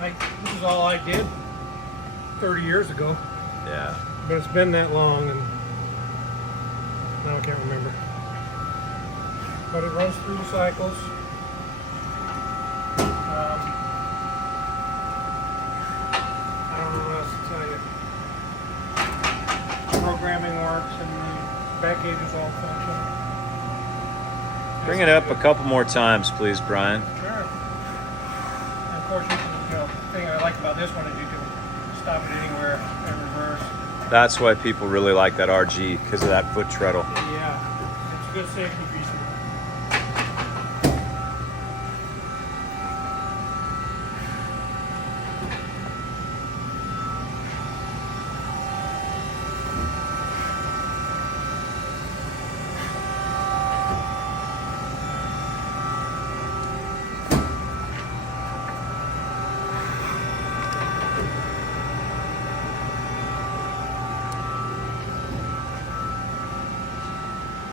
This is all I did 30 years ago, Yeah. but it's been that long, and now I can't remember. But it runs through the cycles. I don't know what else to tell you. Programming works, and the back gauges all function. Bring it up a couple more times, please, Brian. Sure. And of course, you can, the thing I like about this one is you can stop it anywhere and reverse. That's why people really like that RG, because of that foot treadle. Yeah, it's a good safety piece